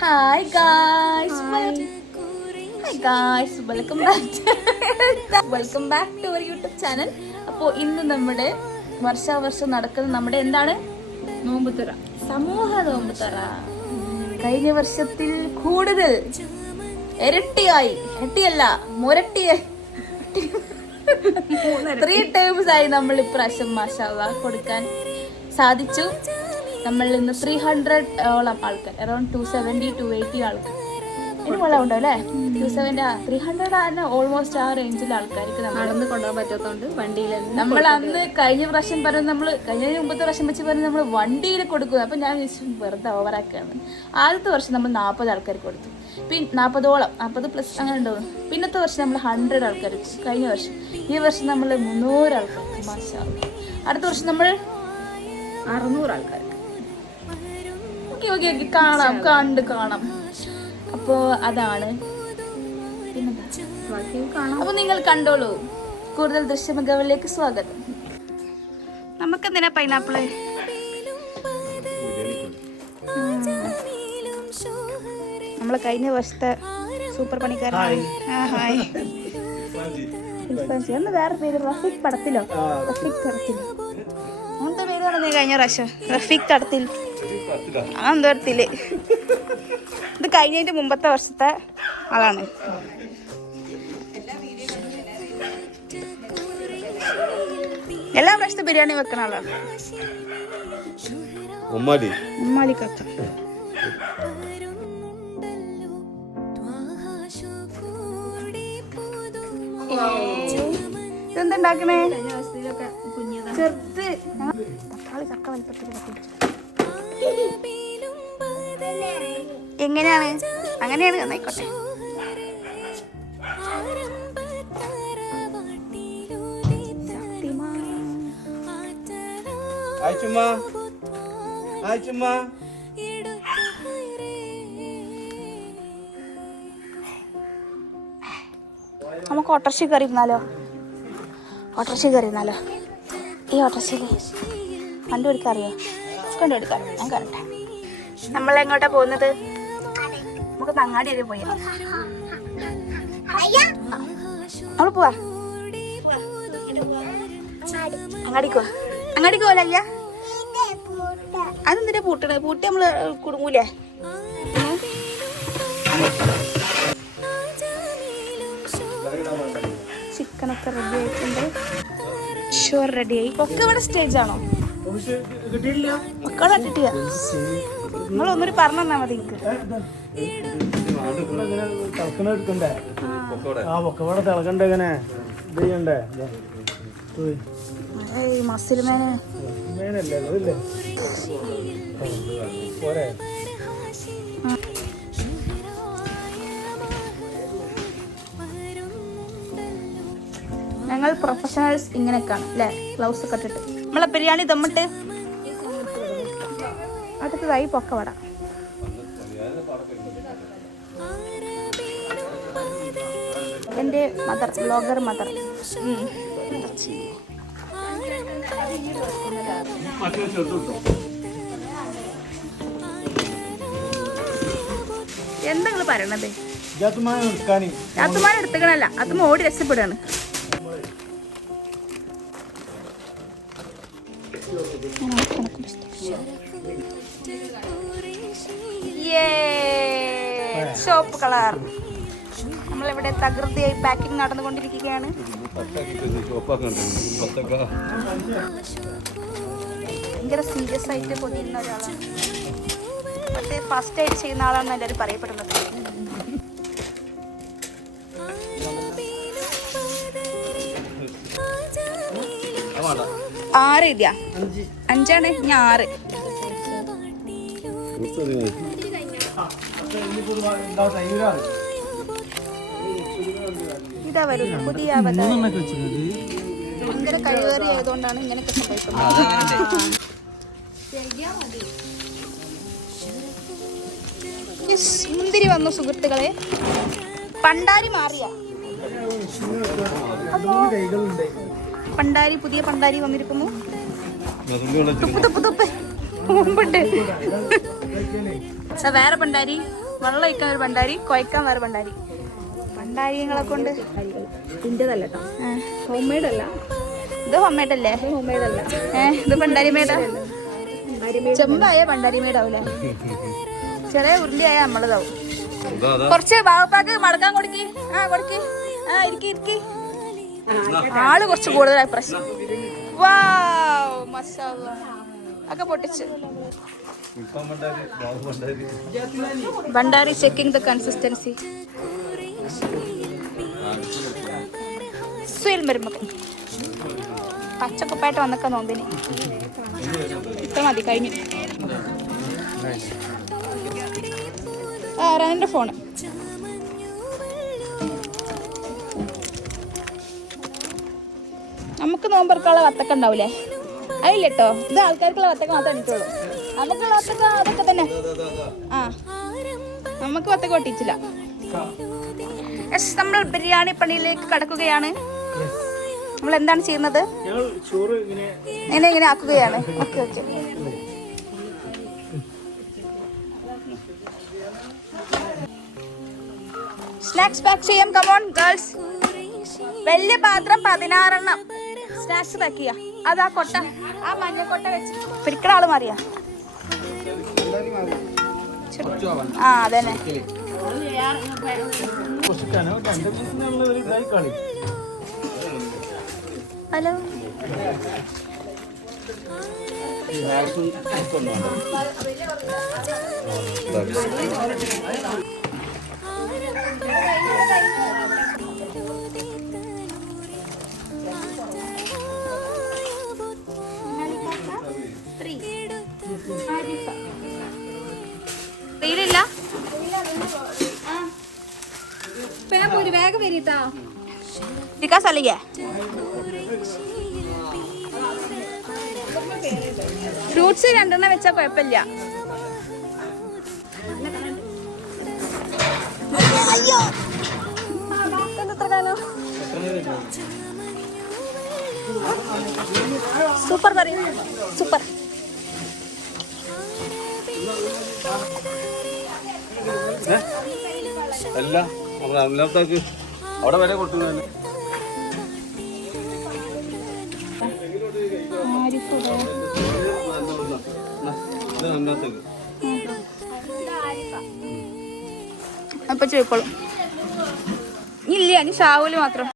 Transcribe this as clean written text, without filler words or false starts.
Hi guys. Hi guys. Welcome back to our YouTube channel. അപ്പോൾ ഇന്ന് നമ്മുടെ വർഷാവർഷം നടക്കുന്ന നമ്മുടെ എന്താണ് നോമ്പുതുറ, സമൂഹ നോമ്പുതുറ. കഴിഞ്ഞ വർഷത്തിൽ കൂടുതൽ ഇരട്ടിയല്ല മുരട്ടിയായി 3 times ആയി നമ്മൾ ഇപ്രാവശ്യം മാഷാഅല്ലാഹ് കൊടുക്കാൻ സാധിച്ചു. നമ്മൾ ഇന്ന് 300ഓളം ആൾക്കാർ, അറൌണ്ട് 270-280 ആൾക്കാർ ഉണ്ടാവും അല്ലേ. 300 ഓൾമോസ്റ്റ് ആ റേഞ്ചിൽ ആൾക്കാർക്ക് നടന്ന് കൊണ്ടുപോകാൻ പറ്റാത്തതുകൊണ്ട് വണ്ടിയിൽ നമ്മൾ അന്ന് കഴിഞ്ഞ പ്രാവശ്യം പറഞ്ഞു, നമ്മൾ കഴിഞ്ഞ മുമ്പത്തെ പ്രാവശ്യം വെച്ച് പറഞ്ഞ് നമ്മൾ വണ്ടിയിൽ കൊടുക്കുക. അപ്പം ഞാൻ വെറുതെ ഓവറാക്കുകയാണ്. ആദ്യത്തെ വർഷം നമ്മൾ 40 ആൾക്കാർക്ക് കൊടുത്തു, പിന്നെ 40ഓളം 40+ അങ്ങനെ ഉണ്ടാവും. പിന്നത്തെ വർഷം നമ്മൾ 100 ആൾക്കാർക്ക്, കഴിഞ്ഞ വർഷം. ഈ വർഷം നമ്മൾ 300 ആൾക്കാർക്ക് മാഷാ അല്ലാഹ്. അടുത്ത വർഷം നമ്മൾ 600 ആൾക്കാർക്ക്. ഓക്കെ കാണാം. അപ്പോൾ അതാണ്. അപ്പോൾ നിങ്ങൾ കണ്ടോളൂ. കൂടുതൽ ദൃശ്യമികവിലേക്ക് സ്വാഗതം. നമുക്കെന്തിനാ പൈനാപ്പിള്? നമ്മള് കഴിഞ്ഞ വർഷത്തെ സൂപ്പർ പണിക്കാരനായി. ഒന്ന് വേറെ പേര് റഫീഖ് പടത്തിലോ, റഫീഖ് തടത്തിലോ, അങ്ങനത്തെ പേര് പറഞ്ഞ കഴിഞ്ഞ പ്രാവശ്യം റഫീഖ് തടത്തിൽ, അങ്ങനെന്തോ തരത്തില്. ഇത് കഴിഞ്ഞതിന്റെ മുമ്പത്തെ വർഷത്തെ ആളാണ്. എല്ലാ പ്രാവശ്യത്തെ ബിരിയാണി വെക്കുന്ന ആളാണ്. ഉമ്മാലി കത്ത. ഇതെന്താക്കണേ? ചെറുത് തക്കാളി ചക്ക വലിപ്പത്തിൽ. എങ്ങനെയാണ്? അങ്ങനെയാണ്. എന്നായിക്കോട്ടെ. നമുക്ക് ഓട്ടോറിക്ഷ കയറി ഇരുന്നാലോ? ഈ ഓട്ടോറിക്ഷയിൽ വണ്ടി ഓടിക്കാറിയോ? കൊണ്ടുപിടിക്കാം. ഞാൻ കറട്ടെ. നമ്മളെങ്ങോട്ടാ പോകുന്നത്? നമുക്ക് അങ്ങാടി വരെ പോയാ നമ്മള് പോവാ. അങ്ങാടിക്ക് പോലല്ല. അതെന്തിനാ പൂട്ടണ? പൂട്ടി നമ്മള് കുടുങ്ങൂലേ? ചിക്കനൊക്കെ റെഡി ആയിട്ടുണ്ട്. ഷുവർ റെഡിയായി. ഒക്കെ ഇവിടെ സ്റ്റേജ് ആണോ? മക്കളെ കിട്ടിയ നിങ്ങളൊന്നൊരു പറഞ്ഞു തന്നാ മതി. മസിൽമേന് ഞങ്ങൾ പ്രൊഫഷണൽസ് ഇങ്ങനെയൊക്കെയാണ് അല്ലേ? ഗ്ലൗസ് ഒക്കെ ഇട്ടിട്ട് നമ്മളെ ബിരിയാണി ദമ്മിട്ട്. അടുത്തതായി പൊക്കവട. എൻ്റെ മദർ, വ്ളോഗർ മദർ. എന്താ നിങ്ങൾ പറയണത്? രാത്തുമാൻ എടുത്തക്കണല്ല, അത് ഓടി രക്ഷപ്പെടാണ്. ചോപ്പ് കളർ. നമ്മളിവിടെ തകൃതിയായി പാക്കിംഗ് നടന്നുകൊണ്ടിരിക്കുകയാണ്. ഭയങ്കര സീരിയസ് ആയിട്ട് പൊതിയുന്ന ഒരാളാണ്. പക്ഷേ ഫസ്റ്റ് ആയിട്ട് ചെയ്യുന്ന ആളാണെന്ന് എല്ലാവരും പറയപ്പെടുന്നത്. ആറ് ഇല്ല, 5ആണ്. ഞാൻ 6. ഇതാ വരുന്നു പുതിയ അവതാരം. ഭയങ്കര കഴിവേറി ആയതുകൊണ്ടാണ് ഇങ്ങനെയൊക്കെ സംഭവിക്കുന്നത്. മുന്തിരി വന്നു സുഹൃത്തുക്കളെ. പണ്ടാരി മാറിയ പണ്ടാരി, പുതിയ പണ്ടാരി വന്നിരിക്കുന്നു. തുപ്പ് തുപ്പ് തുപ്പ് മുമ്പുണ്ട്. വേറെ പണ്ടാരി, വെള്ളം ഒഴിക്കാൻ ഒരു പണ്ടാരി, കുഴക്കാൻ വേറെ പണ്ടാരി. പണ്ടാരികളെ കൊണ്ട് ഇതിൻ്റെതല്ല കേട്ടോ, ഹോം മെയ്ഡ് അല്ല. ഇത് ഹോം മെയ്ഡ് അല്ലേ? ഹോം മെയ്ഡ് അല്ല, ഇത് പണ്ടാരി മേടാ. ചെമ്പായ പണ്ടാരി മേടാവൂലേ? ചെറിയ ഉരുളിയായ നമ്മളതാവും. കുറച്ച് ബാവപ്പാക്ക് മടക്കാൻ കൊടുക്കി. കൊടുക്കി. ഇരിക്കി. ആള് കുറച്ച് കൂടുതലായി പ്രശ്നം. വാവ് മസാല ഒക്കെ പൊട്ടിച്ച്. Bhandari checking the consistency. സുയിൽ മരുമകൻ പച്ചക്കുപ്പായിട്ട് വന്നൊക്കെ നോമ്പിന്. ഇത്ര മതി, കഴിഞ്ഞു. റെന്റെ ഫോണ്. നമുക്ക് നോമ്പറക്കുള്ള വത്തക്ക ഉണ്ടാവൂലേ? അതില്ല കേട്ടോ, ഇത് ആൾക്കാർക്കുള്ള വത്തക്ക മാത്രമേ എനിക്കുള്ളൂ. നമുക്കുള്ള വത്തക്ക അതൊക്കെ തന്നെ. നമുക്ക് വത്തക്ക ഒട്ടിച്ചില്ല. നമ്മൾ ബിരിയാണി പണിയിലേക്ക് കടക്കുകയാണ്. നമ്മൾ എന്താണ് ചെയ്യുന്നത്? ഇങ്ങനെ ആക്കുകയാണ്. ഓക്കെ. സ്നാക്സ് പാക്ക് ചെയ്യാം. Come on girls. വലിയ പാത്രം 16 സ്നാക്സ് പാക്ക് ചെയ്യാം. അതാ കൊട്ട, ആ മഞ്ഞക്കൊട്ട വെച്ച് പിടിക്കണ ആള് മാറിയാ. അതന്നെ. ഹലോ. റീലില്ല, വേഗം വരിട്ടാ. ഫ്രൂട്ട്സ് 2 വെച്ചാ കുഴപ്പമില്ല. സൂപ്പർ പറയൂ, സൂപ്പർ. അല്ല അവിടെ വരെ കൊട്ടുന്നു. അപ്പൊ ചോദിക്കോളും. ഇല്ല, ഇനി ഷാവൂല് മാത്രം.